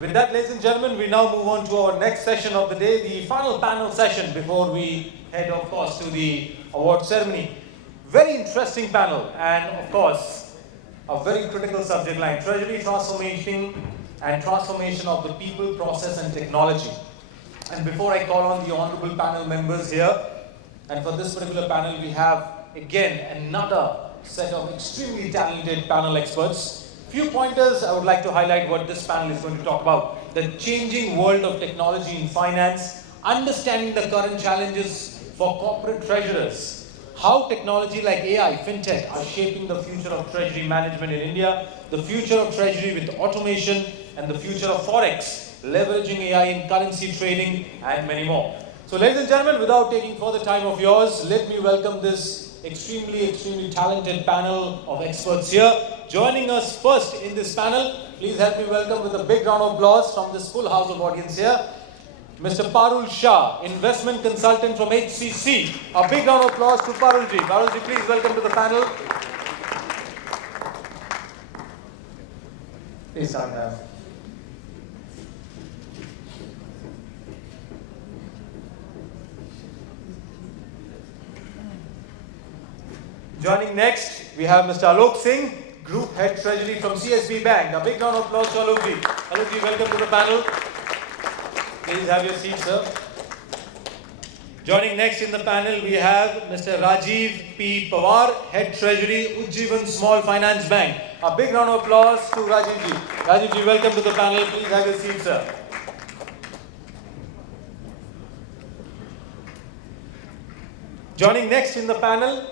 With that, ladies and gentlemen, we now move on to our next session of the day, the final panel session before we head, of course, to the award ceremony. Very interesting panel, and of course, a very critical subject line: Treasury transformation and transformation of the people, process, and technology. And before I call on the honorable panel members here, and for this particular panel, we have again another set of extremely talented panel experts. Few pointers I would like to highlight what this panel is going to talk about. The changing world of technology in finance, understanding the current challenges for corporate treasurers, how technology like AI, fintech are shaping the future of treasury management in India, the future of treasury with automation, and the future of Forex, leveraging AI in currency trading, and many more. So ladies and gentlemen, without taking further time of yours, let me welcome this extremely talented panel of experts here. Joining us first in this panel, please help me welcome with a big round of applause from this full house of audience here, Mr. Parul Shah, investment consultant from HCC. A big round of applause to Parulji. Parulji, please welcome to the panel. Please stand down. Joining next, we have Mr. Alok Singh, Group Head Treasury from CSB Bank. A big round of applause to Alokji. Alokji, welcome to the panel. Please have your seat, sir. Joining next in the panel, we have Mr. Rajeev P. Pawar, Head Treasury, Ujjivan Small Finance Bank. A big round of applause to Rajeevji. Rajeevji, welcome to the panel. Please have your seat, sir. Joining next in the panel,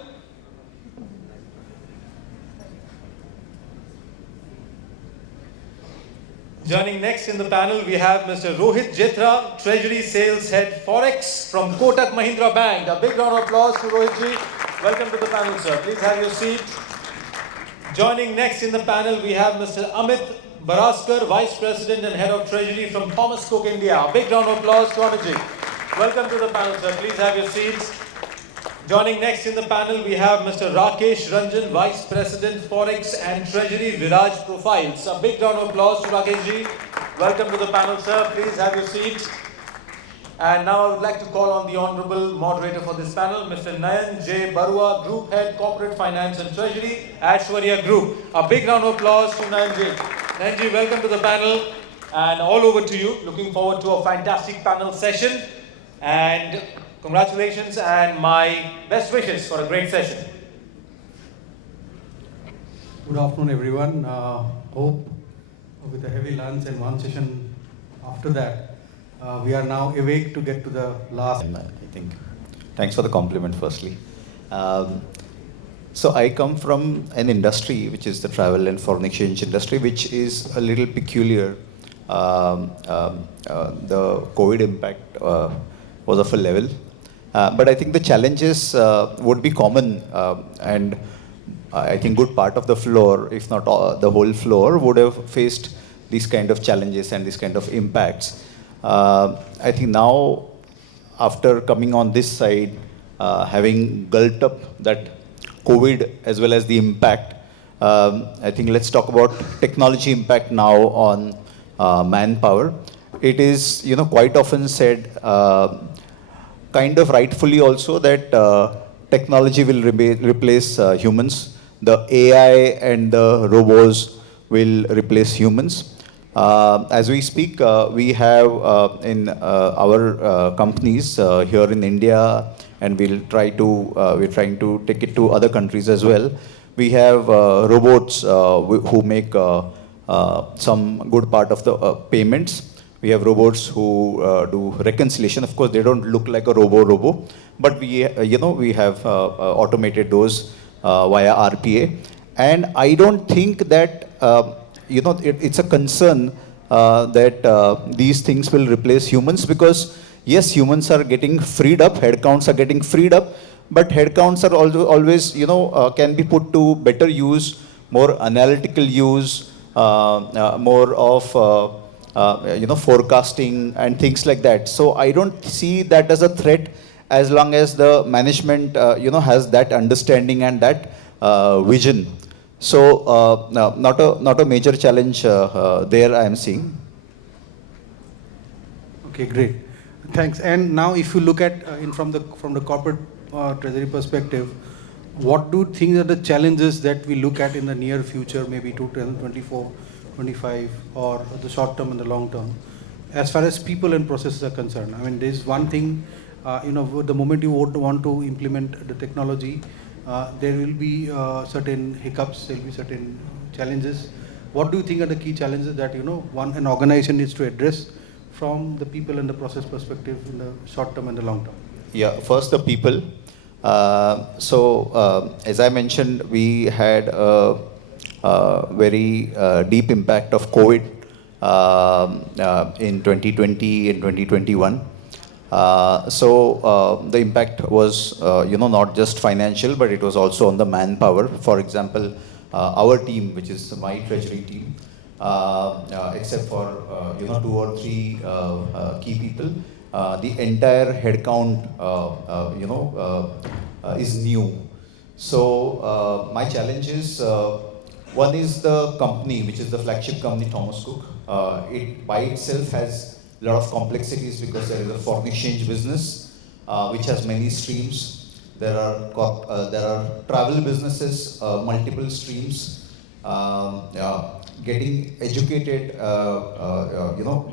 we have Mr. Rohit Jethra, Treasury Sales Head Forex from Kotak Mahindra Bank. A big round of applause to Rohitji. Welcome to the panel, sir. Please have your seat. Joining next in the panel, we have Mr. Amit, Baraskar, Vice President and Head of Treasury from Thomas Cook India. A big round of applause to Amitji. Welcome to the panel, sir. Please have your seats. Joining next in the panel, we have Mr. Rakesh, Ranjan, Vice President, Forex and Treasury, Viraj Profiles. A big round of applause to Rakeshji. Welcome to the panel, sir. Please have your seats. And now I would like to call on the honorable moderator for this panel, Mr. Nayon J. Baruah, Group Head, Corporate Finance and Treasury, Aishwarya Group. A big round of applause to Nayon. Nayon, welcome to the panel. And all over to you. Looking forward to a fantastic panel session. And congratulations and my best wishes for a great session. Good afternoon, everyone. Hope with a heavy lunch and one session after that, we are now awake to get to the last. I think. Thanks for the compliment, firstly. So I come from an industry which is the travel and foreign exchange industry, which is a little peculiar. The COVID impact was of a level. But I think the challenges would be common, and I think good part of the floor, if not all, the whole floor, would have faced these kind of challenges and these kind of impacts. I think now, after coming on this side, having gulped up that COVID as well as the impact, I think let's talk about technology impact now on manpower. It is, quite often said, kind of rightfully also, that technology will replace humans. The AI and the robots will replace humans. As we speak, we have in our companies here in India, and we're trying to take it to other countries as well. We have robots who make some good part of the payments. We have robots who do reconciliation. Of course, they don't look like a robo, but we have automated those via RPA. And I don't think that it's a concern that these things will replace humans, because yes, humans are getting freed up, headcounts are getting freed up, but headcounts are always can be put to better use, more analytical use, more of forecasting and things like that. So I don't see that as a threat, as long as the management, has that understanding and that vision. So not a major challenge there I am seeing. Okay, great. Thanks. And now, if you look at from the corporate treasury perspective, what do you think are the challenges that we look at in the near future, maybe 2024, 25, or the short term and the long term, as far as people and processes are concerned? I mean, there's one thing, the moment you want to implement the technology, there will be certain hiccups, there will be certain challenges. What do you think are the key challenges that an organization needs to address from the people and the process perspective in the short term and the long term? Yeah, first the people. As I mentioned, we had a very deep impact of COVID in 2020 and 2021. The impact was, not just financial, but it was also on the manpower. For example, our team, which is my treasury team, except for 2 or 3 key people, the entire headcount is new. So my challenge is, one is the company, which is the flagship company, Thomas Cook. It by itself has a lot of complexities because there is a foreign exchange business, which has many streams. There are travel businesses, multiple streams. Getting educated,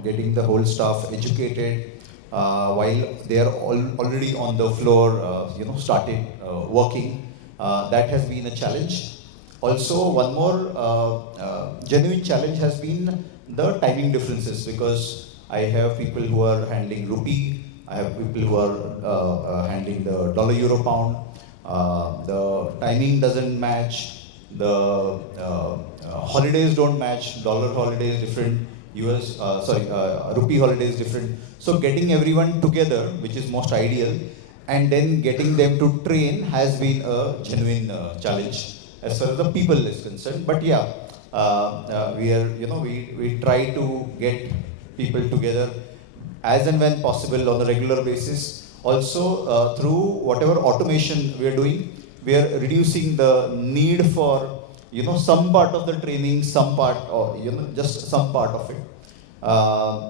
getting the whole staff educated while they are already on the floor, started working. That has been a challenge. Also, one more genuine challenge has been the timing differences, because I have people who are handling rupee, I have people who are handling the dollar euro pound. The timing doesn't match. The holidays don't match. Dollar holiday is different. Rupee holiday is different. So getting everyone together, which is most ideal, and then getting them to train has been a genuine challenge as far as the people is concerned. But yeah, we try to get people together as and when possible on a regular basis. Also, through whatever automation we are doing, we are reducing the need for some part of the training, some part, or just some part of it.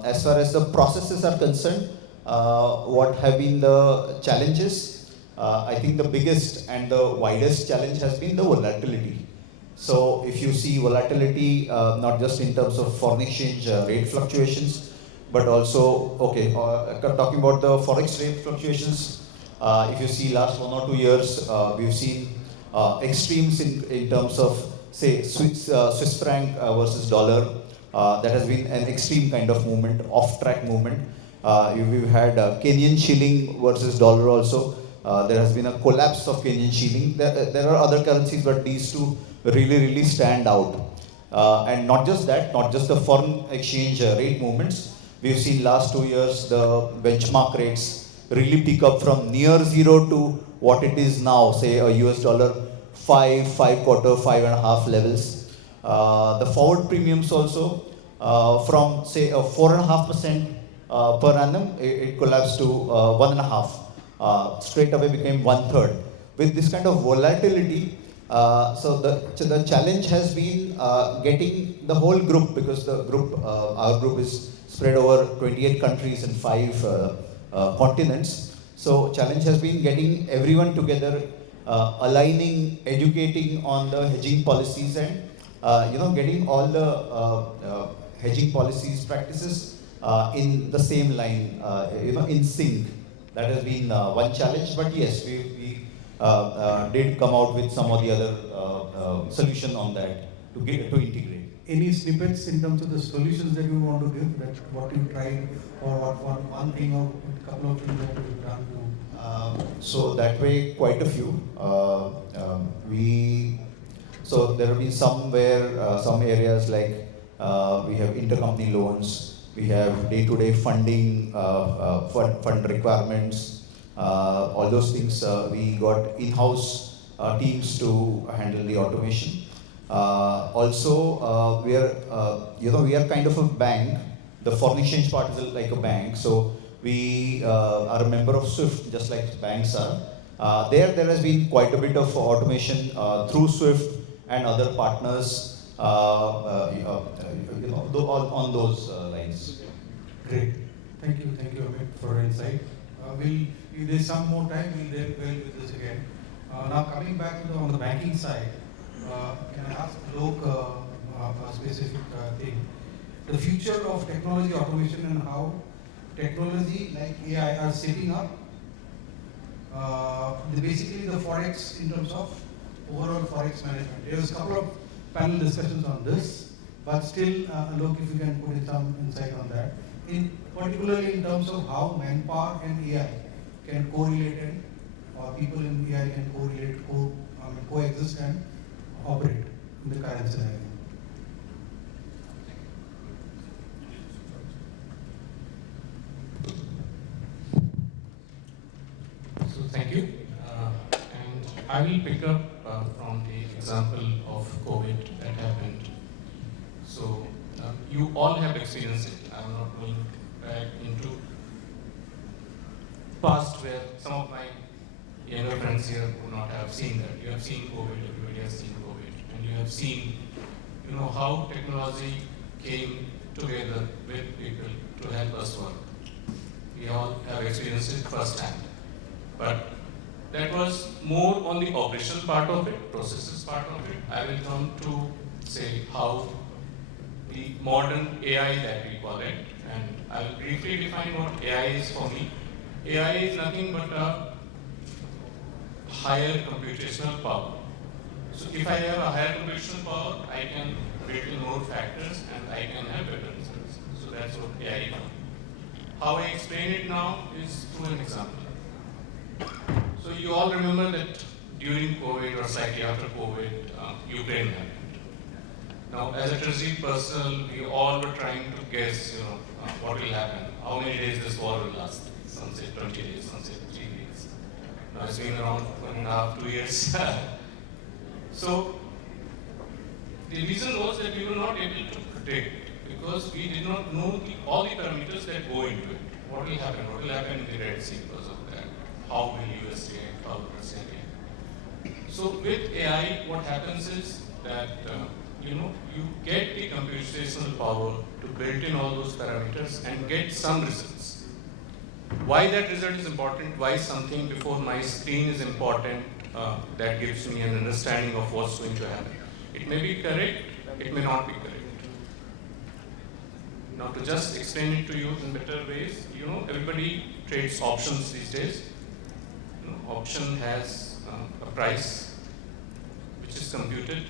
As far as the processes are concerned, what have been the challenges? I think the biggest and the widest challenge has been the volatility. So if you see volatility, not just in terms of foreign exchange rate fluctuations, but also, talking about the Forex rate fluctuations, if you see last 1 or 2 years, we've seen extremes in terms of, say, Swiss franc versus dollar. That has been an extreme kind of movement, off-track movement. We've had Kenyan shilling versus dollar also. There has been a collapse of Kenyan shilling. There are other currencies, but these two really stand out. And not just that, not just the foreign exchange rate movements. We've seen last 2 years the benchmark rates really pick up from near zero to what it is now, say a US dollar 5, 5.25, 5.5 levels. The forward premiums also from say a 4.5% per annum, it collapsed to 1.5. Straight away became 1/3. With this kind of volatility, so the challenge has been getting the whole group, because the group, our group is spread over 28 countries and 5 continents. So challenge has been getting everyone together, aligning, educating on the hedging policies, and getting all the hedging policies practices in the same line, in sync. That has been one challenge. But yes, we did come out with some of the other solution on that to integrate. Any snippets in terms of the solutions that you want to give, that what you tried, or what one thing or a couple of things that you've done to? So that way, quite a few. So there have been somewhere, some areas like we have intercompany loans, we have day-to-day funding, fund requirements, all those things. We got in-house teams to handle the automation. Also, we are kind of a bank. The foreign exchange part is like a bank. So we are a member of SWIFT, just like banks are. There has been quite a bit of automation through SWIFT and other partners, on those lines. Great. Thank you, Amit, for your insight. If there's some more time, we'll delve well with this again. Now coming back to on the banking side, can I ask Alok a specific thing? The future of technology automation and how technology like AI are setting up basically the Forex in terms of overall Forex management. There was a couple of panel discussions on this, but still, Alok, if you can put in some insight on that. Particularly in terms of how manpower and AI can correlate or people in AI can correlate, coexist and operate in the current scenario. So thank you. And I will pick up from the example of COVID that happened. So you all have experienced it. I'm not going back into past where some of my younger friends here would not have seen that. You have seen COVID, everybody has seen COVID, and you have seen, how technology came together with people to help us work. We all have experienced it firsthand. But that was more on the operational part of it, processes part of it. I will come to say how the modern AI that we call it, and I will briefly define what AI is for me. AI is nothing but a higher computational power. So if I have a higher computational power, I can build in more factors and I can have better results. So that's what AI is. How I explain it now is through an example. So you all remember that during COVID or slightly after COVID, Ukraine happened. Now, as a Treasury personnel, we all were trying to guess, what will happen, how many days this war will last. Some say 20 days, some say 3 weeks. Now it's been around 1.5, 2 years. So the reason was that we were not able to predict because we did not know all the parameters that go into it. What will happen in the Red Sea because of that? How will US react? How will Russia react? So with AI, what happens is that you get the computational power to build in all those parameters and get some results. Why that result is important, why something before my screen is important, that gives me an understanding of what's going to happen. It may be correct, it may not be correct. Now to just explain it to you in better ways, everybody trades options these days. Option has a price which is computed.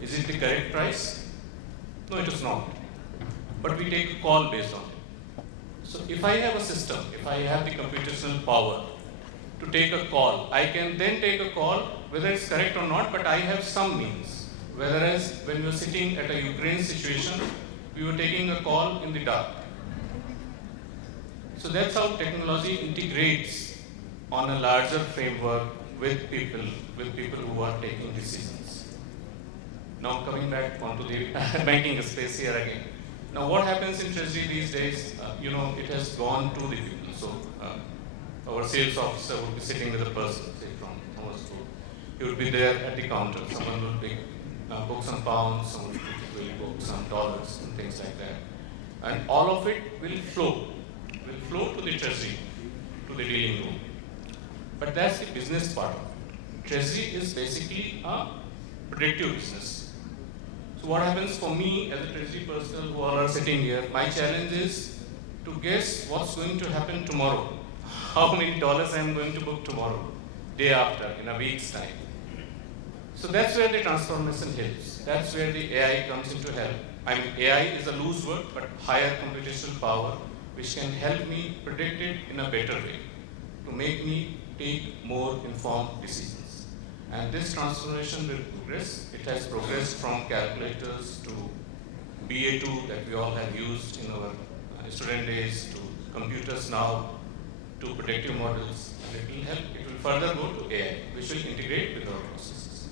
Is it the correct price? No, it is not. But we take a call based on it. So if I have a system, if I have the computational power to take a call, I can then take a call whether it's correct or not, but I have some means. Whereas when we were sitting at a Ukraine situation, we were taking a call in the dark. So that's how technology integrates on a larger framework with people who are taking decisions. Now coming back onto the banking space here again. Now what happens in Treasury these days, it has gone to the people. So our sales officer would be sitting with a person, say from our school. He would be there at the counter. Someone will book some pounds, someone will book some dollars and things like that. And all of it will flow to the Treasury, to the dealing room. But that's the business part of it. Treasury is basically a predictive business. So what happens for me as a Treasury personnel who all are sitting here, my challenge is to guess what's going to happen tomorrow. How many dollars I'm going to book tomorrow, day after, in a week's time. So that's where the transformation helps. That's where the AI comes into help. AI is a loose word, but higher computational power, which can help me predict it in a better way, to make me take more informed decisions. And this transformation will progress. It has progressed from calculators to BA2 that we all have used in our student days, to computers now, to predictive models. And it will help, it will further go to AI, which will integrate with our processes.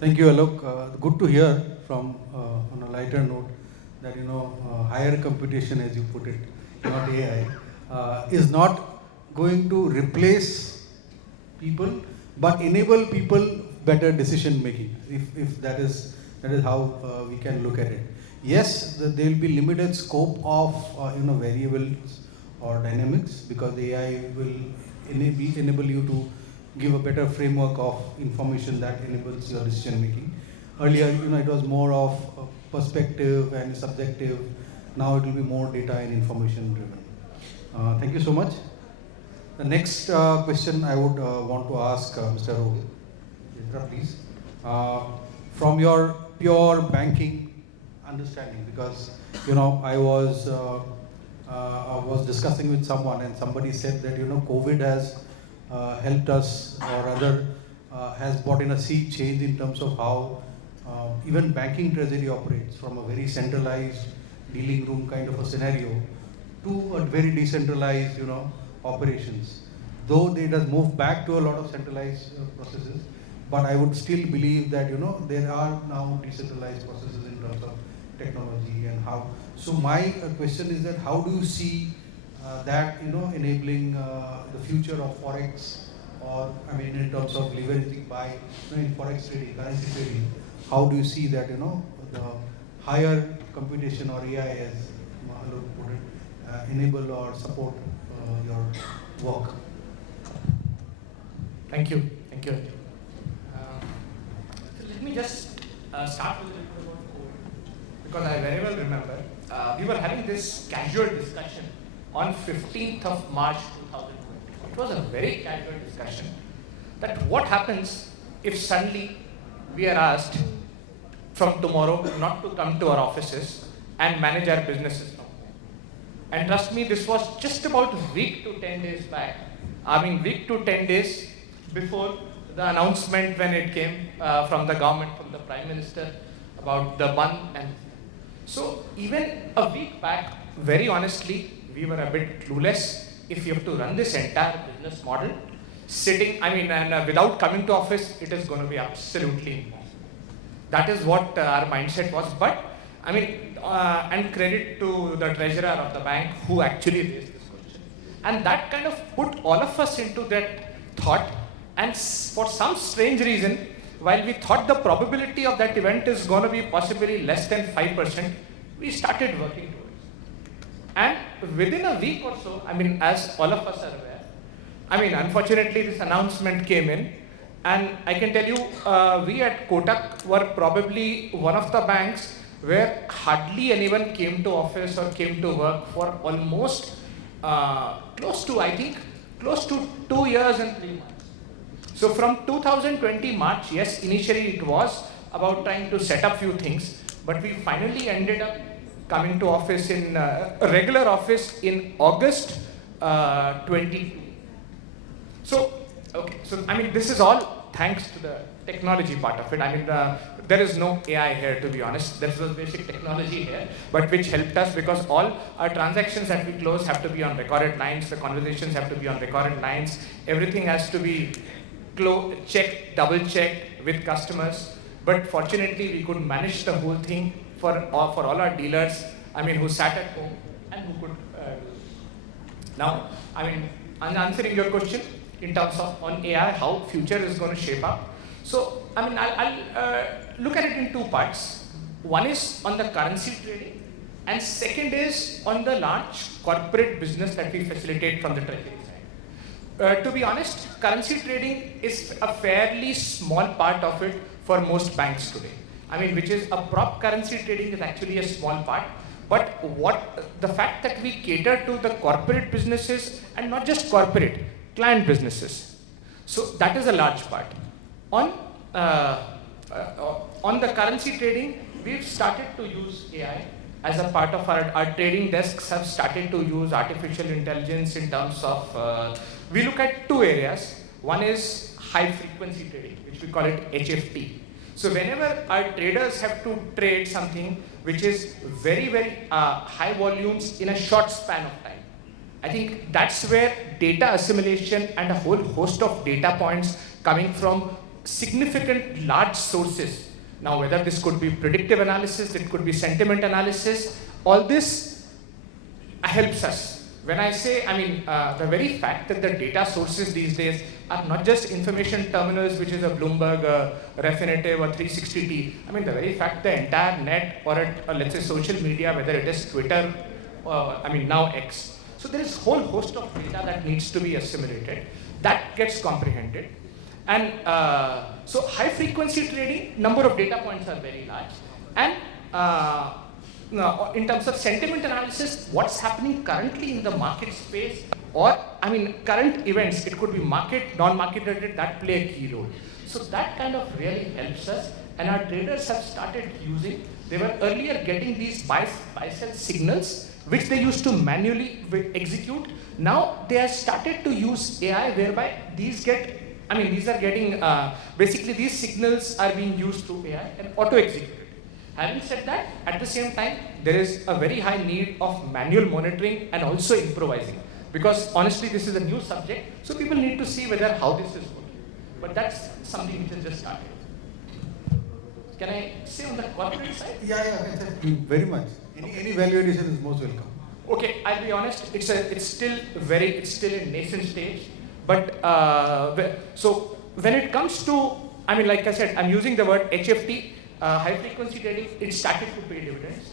Thank you, Alok. Good to hear from, on a lighter note, that higher computation, as you put it, not AI, is not going to replace people, but enable people better decision making. If that is how we can look at it. yes, there will be limited scope of variables or dynamics, because AI will enable you to give a better framework of information that enables your decision making. Earlier, it was more of perspective and subjective. Now it will be more data and information driven. Thank you so much. The next question I would want to ask Mr. Rohit. Jethra, please. From your pure banking understanding, because I was discussing with someone and somebody said that COVID has helped us, or rather has brought in a sea change in terms of how even banking treasury operates, from a very centralized dealing room kind of a scenario to a very decentralized operations. Though it has moved back to a lot of centralized processes, but I would still believe that there are now decentralized processes in terms of technology and how. So my question is that how do you see that enabling the future of Forex, or in terms of leveraging by in Forex trading, currency trading, how do you see that the higher computation or AI, as Alok put it, enable or support your work? Thank you. So let me just start with a little bit about COVID, because I very well remember we were having this casual discussion on 15th of March 2020. It was a very casual discussion that what happens if suddenly we are asked from tomorrow not to come to our offices and manage our businesses from home. And trust me, this was just about a week to 10 days back. Week to 10 days before the announcement when it came from the government, from the Prime Minister, about the ban. And so even a week back, very honestly, we were a bit clueless if you have to run this entire business model sitting, and without coming to office, it is going to be absolutely impossible. That is what our mindset was. But and credit to the treasurer of the bank who actually raised this question. And that kind of put all of us into that thought. And for some strange reason, while we thought the probability of that event is going to be possibly less than 5%, we started working towards it. And within a week or so, as all of us are aware, unfortunately this announcement came in. And I can tell you, we at Kotak were probably one of the banks where hardly anyone came to office or came to work for almost close to 2 years and 3 months. So from 2020 March, yes, initially it was about trying to set up few things, but we finally ended up coming to office in a regular office in August 22. So this is all thanks to the technology part of it. There is no AI here, to be honest. There was basic technology here, but which helped us, because all our transactions that we close have to be on recorded lines, the conversations have to be on recorded lines, everything has to be checked, double-checked with customers. But fortunately, we could manage the whole thing for all our dealers, who sat at home and who could do it. Now, answering your question in terms of on AI, how future is going to shape up. So, I'll look at it in two parts. One is on the currency trading, and second is on the large corporate business that we facilitate from the treasury side. To be honest, currency trading is a fairly small part of it for most banks today. Which is a prop currency trading is actually a small part. But the fact that we cater to the corporate businesses, and not just corporate, client businesses. So that is a large part. On the currency trading, we've started to use AI as a part of our trading desks have started to use artificial intelligence in terms of, we look at two areas. One is high frequency trading, which we call it HFT. So whenever our traders have to trade something which is very, very high volumes in a short span of time, I think that's where data assimilation and a whole host of data points coming from significant large sources. Now, whether this could be predictive analysis, it could be sentiment analysis, all this helps us when I say, the very fact that the data sources these days are not just information terminals, which is a Bloomberg, a Refinitiv, or 360T. The very fact the entire net, or let's say social media, whether it is Twitter, now X. So there is a whole host of data that needs to be assimilated. That gets comprehended. And so high frequency trading, number of data points are very large. And in terms of sentiment analysis, what's happening currently in the market space, or current events, it could be market, non-market related, that play a key role. So that kind of really helps us, and our traders have started using, they were earlier getting these buy-sell signals, which they used to manually execute. Now they have started to use AI, whereby these are getting, basically these signals are being used through AI and auto-executed. Having said that, at the same time, there is a very high need of manual monitoring and also improvising. Because honestly, this is a new subject, so people need to see how this is working. But that's something which has just started. Can I say on the corporate side? Yeah, very much. Any value addition is most welcome. Okay, I'll be honest, it's still in nascent stage. But so when it comes to, like I said, I'm using the word HFT, high frequency trading, it started to pay dividends.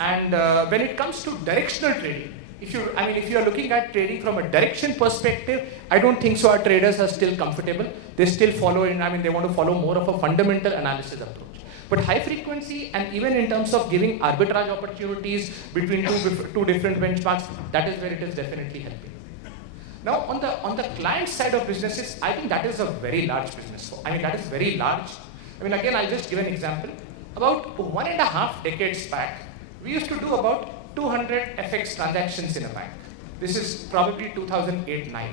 And when it comes to directional trading, if you are looking at trading from a direction perspective, I don't think so. Our traders are still comfortable. They still follow they want to follow more of a fundamental analysis approach. But high frequency, and even in terms of giving arbitrage opportunities between two different benchmarks, that is where it is definitely helping. Now, on the client side of businesses, I think that is a very large business. That is very large. Again, I'll just give an example. About 1.5 decades back, we used to do about 200 FX transactions in a bank. This is probably 2008-9.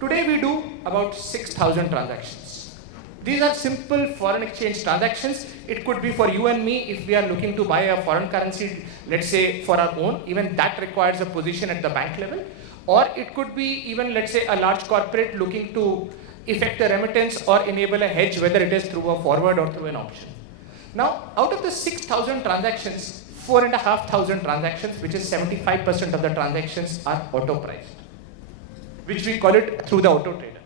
Today, we do about 6,000 transactions. These are simple foreign exchange transactions. It could be for you and me if we are looking to buy a foreign currency, let's say for our own. Even that requires a position at the bank level. Or it could be even, let's say, a large corporate looking to effect a remittance or enable a hedge, whether it is through a forward or through an option. Now, out of the 6,000 transactions, 4,500 transactions, which is 75% of the transactions, are auto-priced, which we call it through the auto trader.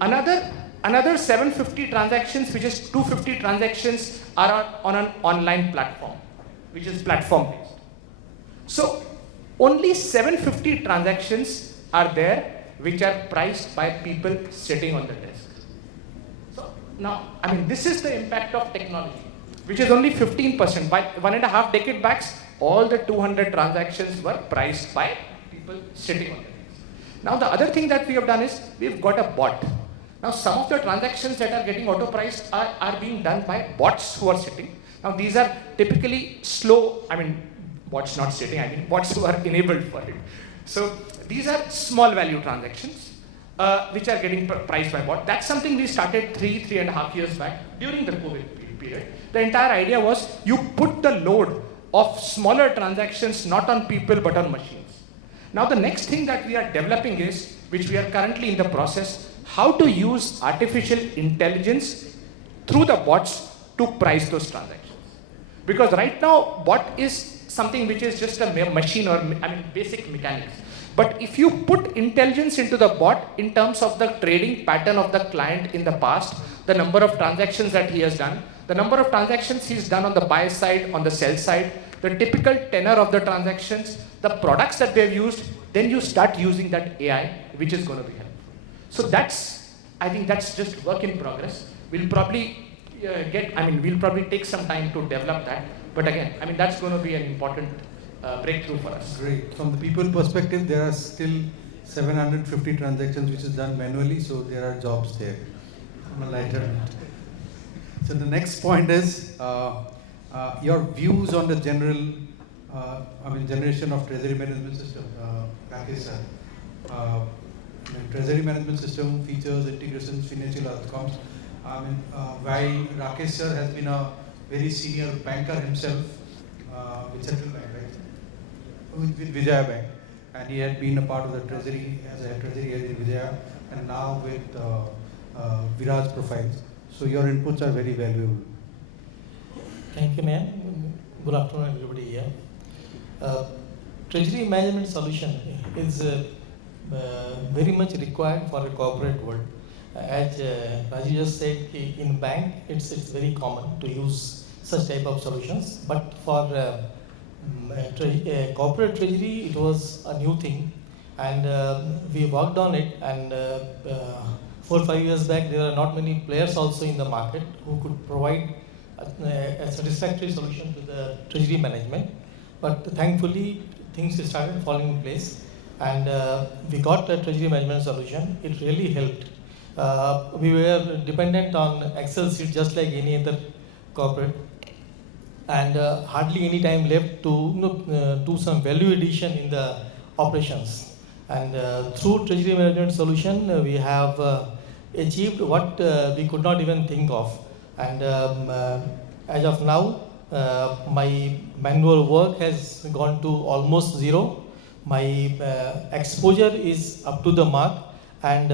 Another 750 transactions, which is 250 transactions, are on an online platform, which is platform-based. So, only 750 transactions are there, which are priced by people sitting on the desk. So now, this is the impact of technology, which is only 15%. By 1.5 decade back, all the 200 transactions were priced by people sitting on the desk. Now, the other thing that we have done is we've got a bot. Now, some of the transactions that are getting auto-priced are being done by bots who are sitting. Now, these are typically slow, bots not sitting, bots who are enabled for it. So these are small value transactions, which are getting priced by bot. That's something we started 3.5 years back during the COVID period. The entire idea was you put the load of smaller transactions not on people but on machines. Now the next thing that we are developing is, which we are currently in the process, how to use artificial intelligence through the bots to price those transactions. Because right now, bot is something which is just a machine or basic mechanics. But if you put intelligence into the bot in terms of the trading pattern of the client in the past, the number of transactions that he has done, the number of transactions he's done on the buy side, on the sell side, the typical tenor of the transactions, the products that they've used, then you start using that AI, which is going to be helpful. So I think that's just work in progress. We'll probably we'll probably take some time to develop that. But again, that's going to be an important breakthrough for us. Great. From the people perspective, there are still 750 transactions which is done manually, so there are jobs there. On a lighter note. So the next point is your views on the general, generation of Treasury management system. Rakesh sir. Treasury management system features, integrations, financial outcomes. While Rakesh sir has been a very senior banker himself with Central Bank, right? With Vijaya Bank, and he had been a part of the Treasury as a Treasury head in Vijaya, and now with Viraj profiles. So your inputs are very valuable. Thank you, ma'am. Good afternoon, everybody here. treasury management solution is very much required for a corporate world. As Rajeev just said, in bank it's very common to use such type of solutions, but for corporate treasury it was a new thing, and we worked on it, and 4 or 5 years back there are not many players also in the market who could provide a satisfactory solution to the treasury management. But thankfully things started falling in place, and we got a treasury management solution. It really helped. We were dependent on Excel sheet just like any other corporate, and hardly any time left to do some value addition in the operations. And through treasury management solution, we have achieved what we could not even think of. And as of now, my manual work has gone to almost zero. My exposure is up to the mark, and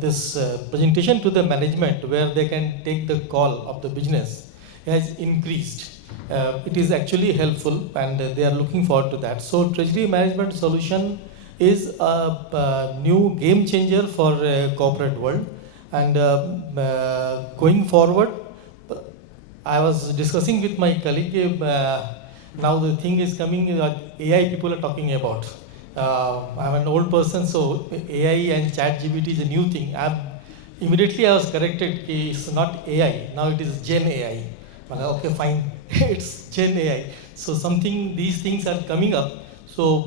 this presentation to the management where they can take the call of the business has increased. It is actually helpful, and they are looking forward to that. So treasury management solution is a new game changer for corporate world. And going forward, I was discussing with my colleague, now the thing is coming, AI people are talking about. I'm an old person, so AI and ChatGPT is a new thing. Immediately I was corrected, it's not AI, now it is Gen AI. Okay, fine, it's Gen AI. So these things are coming up. So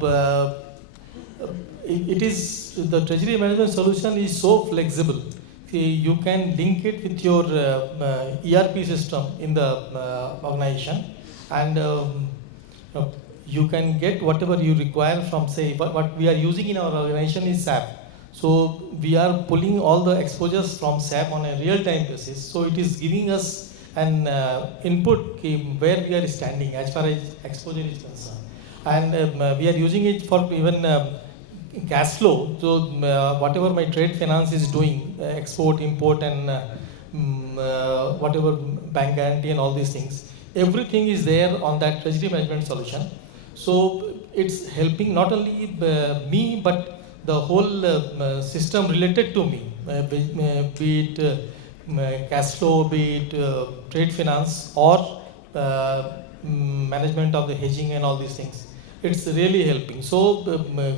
it is, the treasury management solution is so flexible. You can link it with your ERP system in the organization, and you can get whatever you require from, say, what we are using in our organization is SAP. So we are pulling all the exposures from SAP on a real-time basis. So it is giving us an input where we are standing as far as exposure is concerned. And we are using it for even cash flow. So whatever my trade finance is doing, export, import, and whatever bank guarantee and all these things, everything is there on that treasury management solution. So it's helping not only me, but the whole system related to me, be it cash flow, be it trade finance, or management of the hedging and all these things. It's really helping. So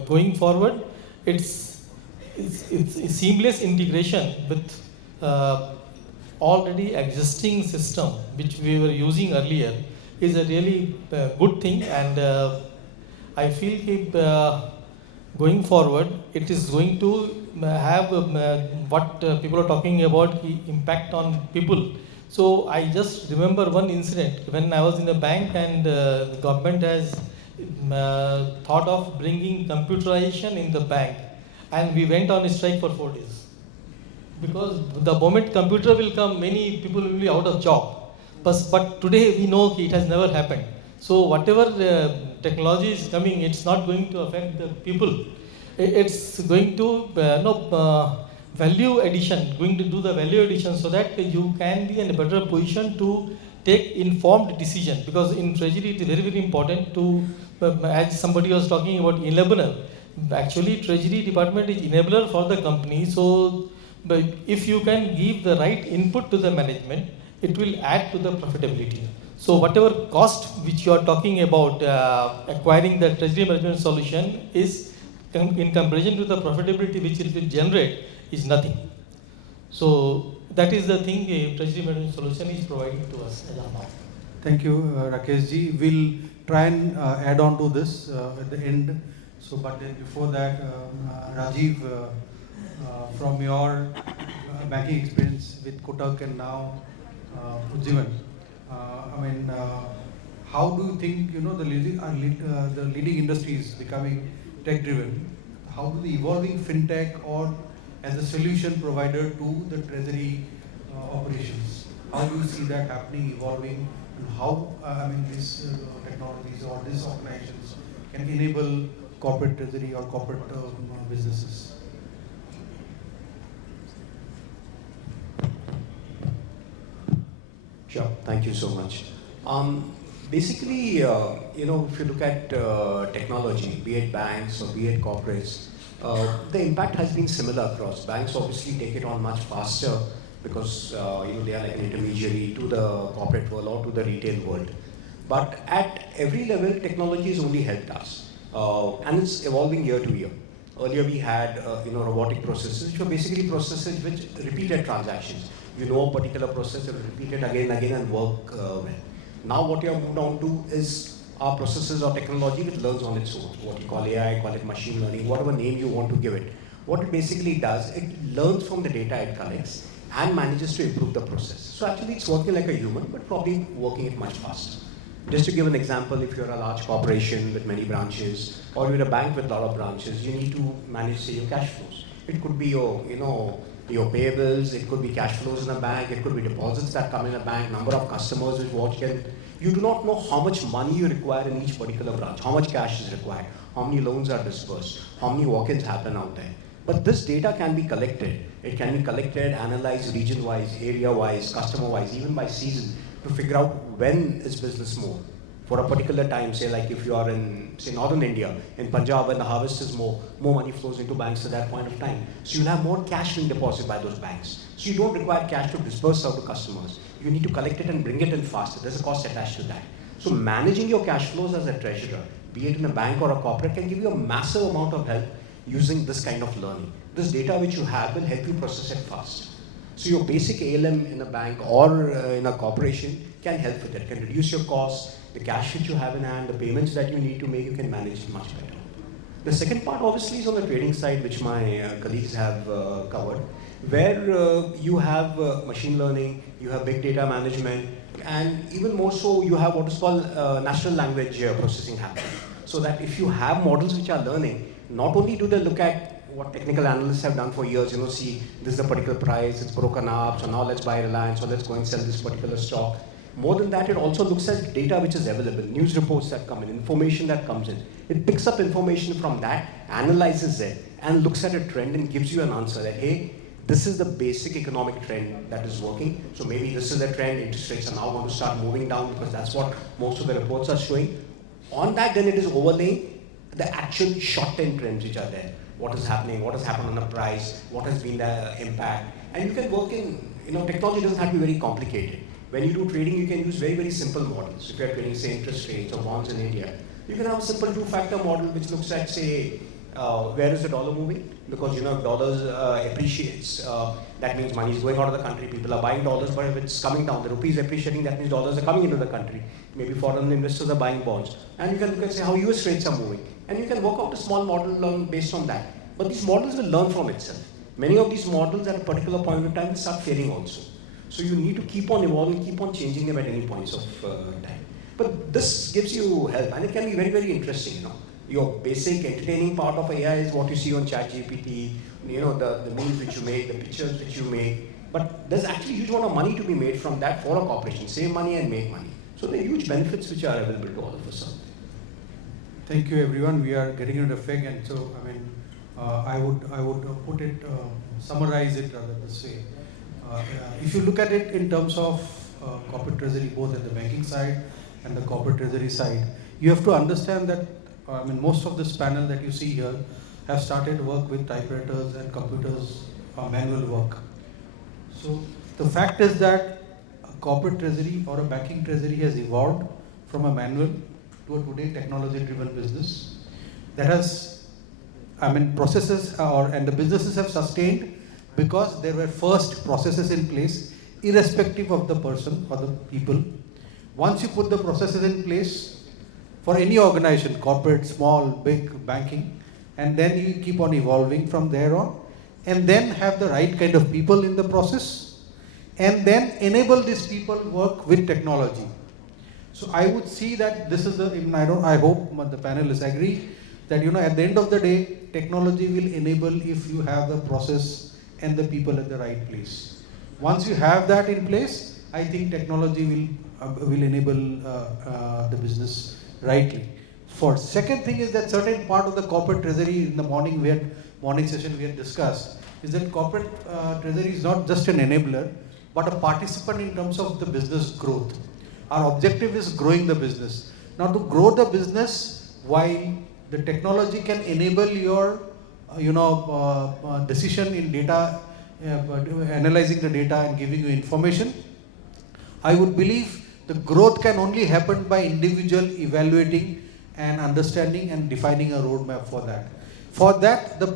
going forward, it's seamless integration with already existing system which we were using earlier is a really good thing. And I feel going forward, it is going to have what people are talking about, impact on people. So I just remember one incident when I was in a bank, and the government has thought of bringing computerization in the bank, and we went on a strike for 4 days. Because the moment computer will come, many people will be out of job. But today we know it has never happened. So whatever technology is coming, it's not going to affect the people. It's going to value addition, going to do the value addition, so that you can be in a better position to take informed decision. Because in treasury it is very, very important to, as somebody was talking about enabler, actually treasury department is enabler for the company. So but if you can give the right input to the management, it will add to the profitability. So whatever cost which you are talking about acquiring the treasury management solution is, in comparison to the profitability which it will generate, is nothing. So that is the thing treasury management solution is providing to us as of now. Thank you, Rakesh ji. We'll try and add on to this at the end. So, but then before that, Rajeev, from your banking experience with Kotak and now Ujjivan, how do you think the leading industries becoming tech-driven? How do the evolving fintech or as a solution provider to the treasury operations? How do you see that happening, evolving, and how these technologies or these organizations can enable corporate treasury or corporate businesses? Sure, thank you so much. Basically, if you look at technology, be it banks or be it corporates, the impact has been similar across. Banks obviously take it on much faster because they are like an intermediary to the corporate world or to the retail world. But at every level, technology has only helped us, and it's evolving year to year. Earlier we had robotic processes, which were basically processes which repeated transactions. You know a particular process, you repeat it again and again and work well. Now what you have moved on to is our processes or technology which learns on its own. What you call AI, call it machine learning, whatever name you want to give it. What it basically does, it learns from the data it collects and manages to improve the process. So actually it's working like a human, but probably working it much faster. Just to give an example, if you're a large corporation with many branches, or you're a bank with a lot of branches, you need to manage, say, your cash flows. It could be your payables, it could be cash flows in a bank, it could be deposits that come in a bank, number of customers with what can. You do not know how much money you require in each particular branch, how much cash is required, how many loans are disbursed, how many walk-ins happen out there. But this data can be collected. It can be collected, analyzed region-wise, area-wise, customer-wise, even by season, to figure out when is business more. For a particular time, say like if you are in, say, northern India, in Punjab, when the harvest is more money flows into banks at that point of time. So you'll have more cash being deposited by those banks. So you don't require cash to disperse out to customers. You need to collect it and bring it in faster. There's a cost attached to that. So managing your cash flows as a treasurer, be it in a bank or a corporate, can give you a massive amount of help using this kind of learning. This data which you have will help you process it fast. So your basic ALM in a bank or in a corporation can help with it, can reduce your costs, the cash which you have in hand, the payments that you need to make, you can manage it much better. The second part obviously is on the trading side, which my colleagues have covered, where you have machine learning, you have big data management, and even more so you have what is called natural language processing happening. So that if you have models which are learning, not only do they look at what technical analysts have done for years, see, this is the particular price, it's broken up, so now let's buy Reliance, or let's go and sell this particular stock. More than that, it also looks at data which is available, news reports that come in, information that comes in. It picks up information from that, analyzes it, and looks at a trend and gives you an answer that, hey, this is the basic economic trend that is working. So maybe this is the trend, interest rates are now going to start moving down because that's what most of the reports are showing. On that, then it is overlaying the actual short-term trends which are there. What is happening, what has happened on the price, what has been the impact. And you can work in, technology doesn't have to be very complicated. When you do trading, you can use very, very simple models. If you're trading, say, interest rates or bonds in India, you can have a simple two-factor model which looks at, say, where is the dollar moving? Because, if dollars appreciates, that means money is going out of the country, people are buying dollars, but if it's coming down, the rupee is appreciating, that means dollars are coming into the country. Maybe foreign investors are buying bonds. And you can look at, say, how US rates are moving. And you can work out a small model based on that. But these models will learn from itself. Many of these models at a particular point in time will start failing also. So you need to keep on evolving, keep on changing them at any points of time. But this gives you help, and it can be very, very interesting. Your basic entertaining part of AI is what you see on ChatGPT, the memes which you make, the pictures which you make. But there's actually a huge amount of money to be made from that for a corporation. Save money and make money. So there are huge benefits which are available to all of us. Thank you, everyone. We are getting into the FEG, and so I would put it, summarize it rather this way. If you look at it in terms of corporate treasury, both at the banking side and the corporate treasury side, you have to understand that most of this panel that you see here have started work with typewriters and computers, manual work. So the fact is that a corporate treasury or a banking treasury has evolved from a manual to a today technology-driven business that has, processes and the businesses have sustained because there were first processes in place, irrespective of the person or the people. Once you put the processes in place for any organization, corporate, small, big, banking, and then you keep on evolving from there on, and then have the right kind of people in the process, and then enable these people work with technology. So I would see that this is I hope the panelists agree that at the end of the day, technology will enable if you have the process and the people at the right place. Once you have that in place, I think technology will enable the business rightly. For second thing is that certain part of the corporate treasury in the morning session we had discussed is that corporate treasury is not just an enabler, but a participant in terms of the business growth. Our objective is growing the business. Now to grow the business, while the technology can enable your decision in data, analyzing the data and giving you information, I would believe the growth can only happen by individual evaluating and understanding and defining a roadmap for that. For that, the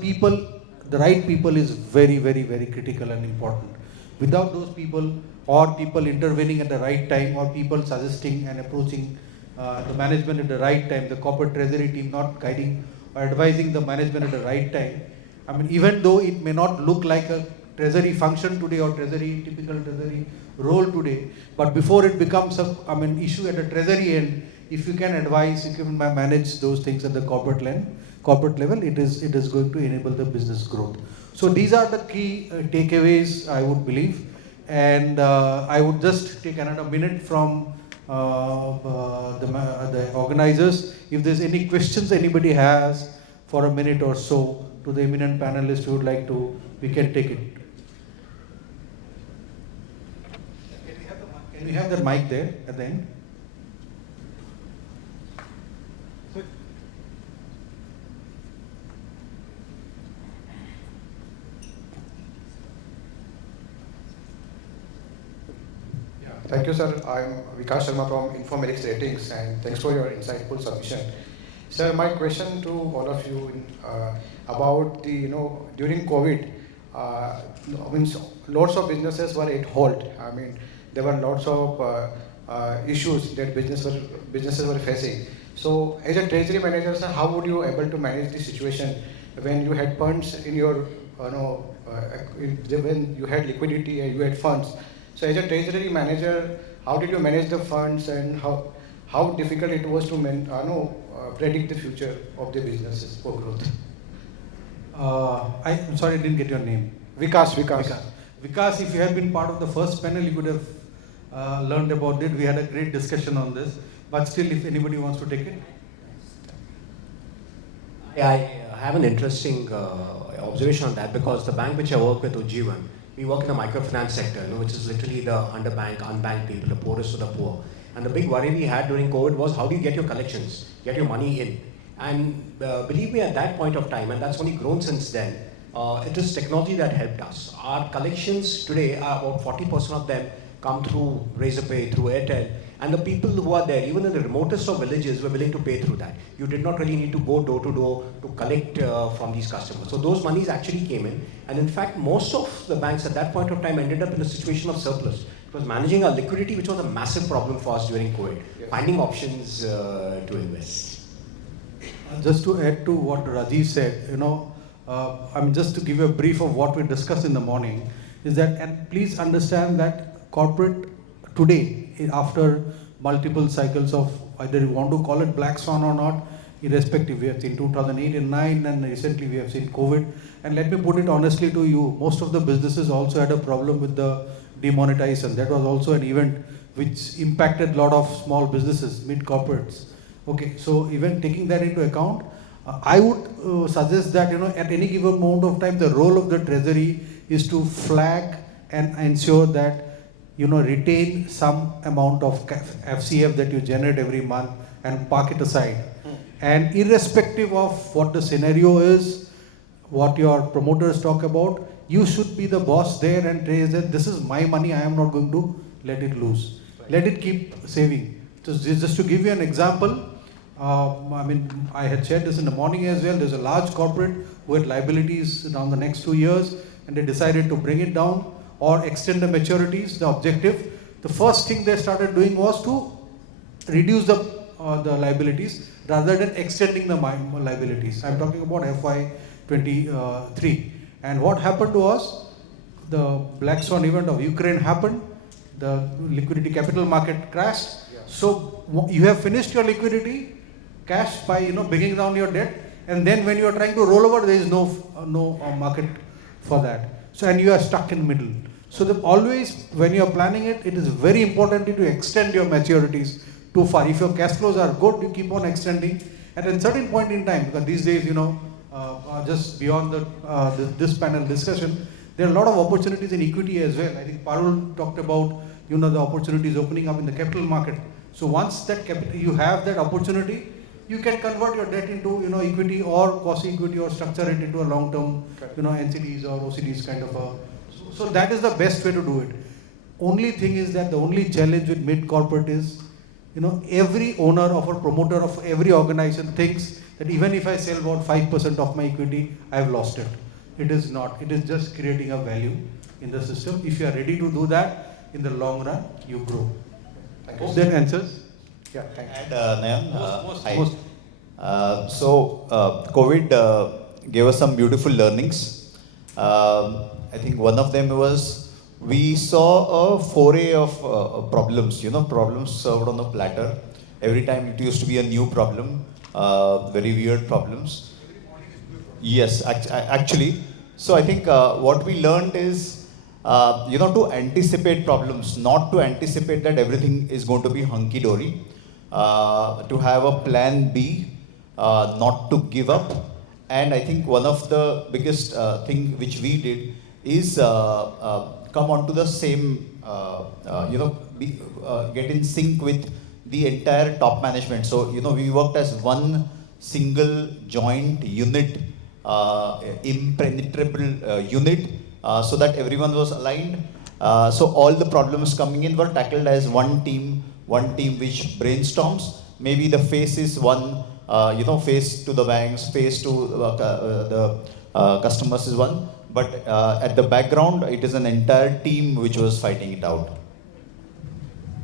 right people is very, very, very critical and important. Without those people, or people intervening at the right time, or people suggesting and approaching the management at the right time, the corporate treasury team not guiding or advising the management at the right time. I mean, even though it may not look like a treasury function today or typical treasury role today, but before it becomes a issue at the treasury end, if you can advise, you can manage those things at the corporate level, it is going to enable the business growth. So these are the key takeaways, I would believe. And I would just take another minute from the organizers. If there's any questions anybody has for a minute or so to the eminent panelists who would like to, we can take it. Can we have the mic there at the end? Thank you, sir. I'm Vikas Sharma from Informetics Ratings, and thanks for your insightful submission. Sir, my question to all of you about the, during COVID, lots of businesses were at halt. I mean, there were lots of issues that businesses were facing. So, as a treasury manager, sir, how would you able to manage the situation when you had funds in your, when you had liquidity and you had funds? So as a treasury manager, how did you manage the funds, and how difficult it was to predict the future of the businesses for growth? I'm sorry, I didn't get your name. Vikas, if you had been part of the first panel, you could have learned about it. We had a great discussion on this. But still, if anybody wants to take it. I have an interesting observation on that, because the bank which I work with, Ujjivan, we work in the microfinance sector, which is literally the underbanked, unbanked people, the poorest of the poor. And the big worry we had during COVID was, how do you get your collections, get your money in? And believe me, at that point of time, and that's only grown since then, it is technology that helped us. Our collections today, about 40% of them come through Razorpay, through Airtel, and the people who are there, even in the remotest of villages, were willing to pay through that. You did not really need to go door to door to collect from these customers. So those monies actually came in, and in fact, most of the banks at that point of time ended up in a situation of surplus. It was managing our liquidity, which was a massive problem for us during COVID, finding options to invest. Just to add to what Rajeev said, just to give you a brief of what we discussed in the morning, is that, and please understand that corporate today, after multiple cycles of either you want to call it black swan or not, irrespective, we have seen 2008 and 9, and recently we have seen COVID. And let me put it honestly to you, most of the businesses also had a problem with the demonetization. That was also an event which impacted a lot of small businesses, mid-corporates. Okay, so even taking that into account, I would suggest that, at any given moment of time, the role of the treasury is to flag and ensure that retain some amount of FCF that you generate every month and park it aside. And irrespective of what the scenario is, what your promoters talk about, you should be the boss there and say that this is my money, I am not going to let it loose. Let it keep saving. Just to give you an example, I had shared this in the morning as well. There's a large corporate who had liabilities around the next 2 years, and they decided to bring it down or extend the maturities, the objective. The first thing they started doing was to reduce the liabilities rather than extending the liabilities. I'm talking about FY23. And what happened to us, the black swan event of Ukraine happened, the liquidity capital market crashed. So you have finished your liquidity, cash by bringing down your debt, and then when you are trying to roll over, there is no market for that. So, and you are stuck in the middle. So always when you are planning it, it is very important to extend your maturities too far. If your cash flows are good, you keep on extending. And at a certain point in time, because these days, just beyond this panel discussion, there are a lot of opportunities in equity as well. I think Parul talked about the opportunity is opening up in the capital market. So once that capital, you have that opportunity, you can convert your debt into, equity or quasi-equity or structure it into a long-term, NCDs or OCDs kind of a. So that is the best way to do it. Only thing is that the only challenge with mid-corporate is, every owner or promoter of every organization thinks that even if I sell about 5% of my equity, I have lost it. It is not. It is just creating a value in the system. If you are ready to do that, in the long run, you grow. Hope that answers. Yeah, thank you. And Nayan, hi. most. COVID gave us some beautiful learnings. I think one of them was we saw a foray of problems, problems served on a platter. Every time it used to be a new problem, very weird problems. Yes, actually. So I think what we learned is, to anticipate problems, not to anticipate that everything is going to be hunky-dory, to have a plan B, not to give up. And I think one of the biggest thing which we did is come onto the same, get in sync with the entire top management. So, we worked as one single joint unit, impenetrable unit, so that everyone was aligned. So all the problems coming in were tackled as one team which brainstorms. Maybe the face is one, face to the banks, face to the customers is one. But at the background, it is an entire team which was fighting it out.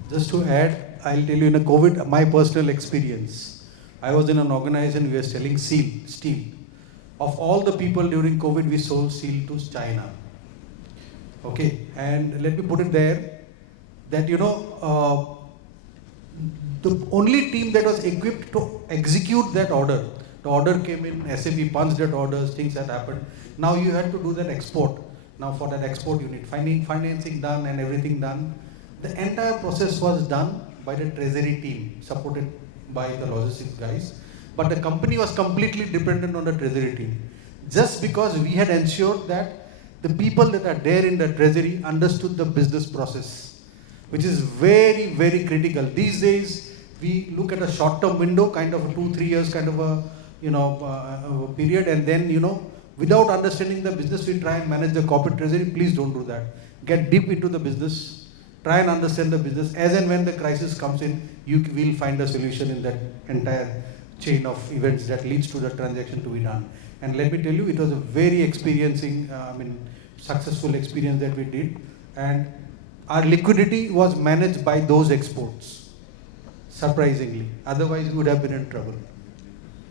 Just to add, I'll tell you in a COVID, my personal experience. I was in an organization, we were selling steel. Of all the people during COVID, we sold steel to China. Okay, and let me put it there, that the only team that was equipped to execute that order, the order came in, SAP punched that orders, things had happened. Now you had to do that export. Now for that export you need financing done and everything done. The entire process was done by the treasury team, supported by the logistics guys. But the company was completely dependent on the treasury team. Just because we had ensured that the people that are there in the treasury understood the business process, which is very, very critical. These days, we look at a short-term window, kind of a 2-3 years kind of a, period, and then, without understanding the business, we try and manage the corporate treasury. Please don't do that. Get deep into the business. Try and understand the business. As and when the crisis comes in, you will find a solution in that entire chain of events that leads to the transaction to be done. And let me tell you, it was a very successful experience that we did. And our liquidity was managed by those exports, surprisingly. Otherwise, we would have been in trouble.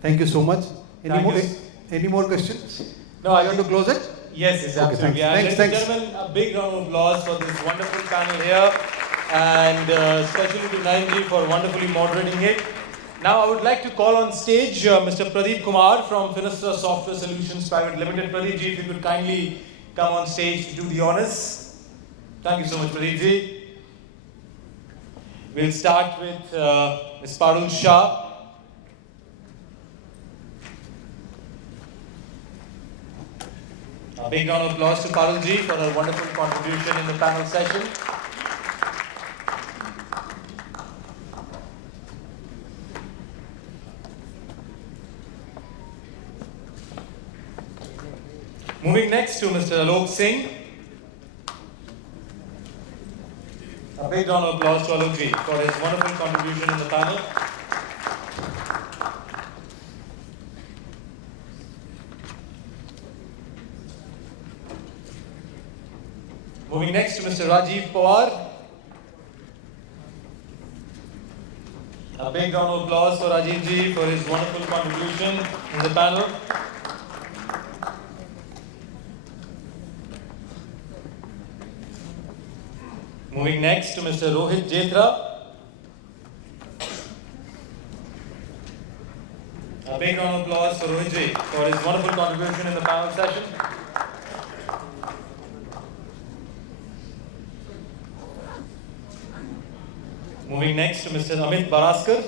Thank you so much. Any more questions? No, I want to close it? Yes, Okay, absolutely. thanks. And ladies and gentlemen, a big round of applause for this wonderful panel here, and especially to Nayan for wonderfully moderating it. Now I would like to call on stage Mr. Pradeep Kumar from Finistra Software Solutions Private Limited. Pradeep ji, if you could kindly come on stage to do the honors. Thank you so much, Pradeep ji. We'll start with Ms. Parul Shah. A big round of applause to Parul ji for her wonderful contribution in the panel session. Moving next to Mr. Alok Singh. A big round of applause to Alok ji for his wonderful contribution in the panel. Moving next to Mr. Rajeev Pawar. A big round of applause for Rajeev ji for his wonderful contribution in the panel. Moving next to Mr. Rohit Jethra. A big round of applause for Rohit ji for his wonderful contribution in the panel session. Moving next to Mr. Amit Baraskar.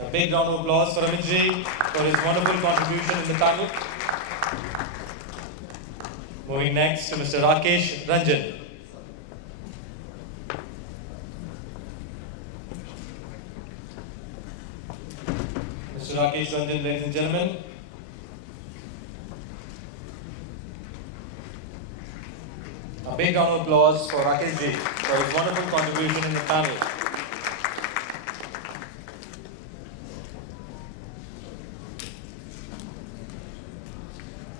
A big round of applause for Amit ji for his wonderful contribution in the panel. Moving next to Mr. Rakesh Ranjan. Mr. Rakesh Ranjan, ladies and gentlemen. A big round of applause for Rakesh ji for his wonderful contribution in the panel.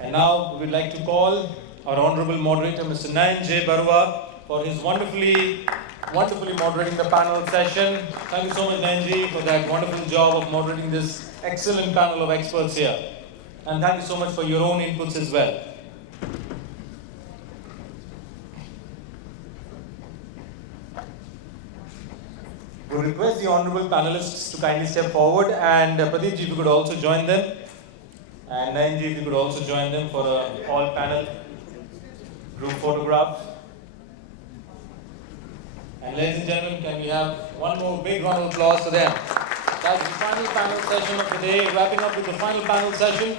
And now we would like to call our honorable moderator, Mr. Nayon Baruah, for his wonderfully moderating the panel session. Thank you so much, Nayon, for that wonderful job of moderating this excellent panel of experts here. And thank you so much for your own inputs as well. We request the honorable panelists to kindly step forward, and Pradeep ji, if you could also join them. And Nayon ji, if you could also join them for a all-panel group photograph. And ladies and gentlemen, can we have one more big round of applause for them? That's the final panel session of the day. Wrapping up with the final panel session.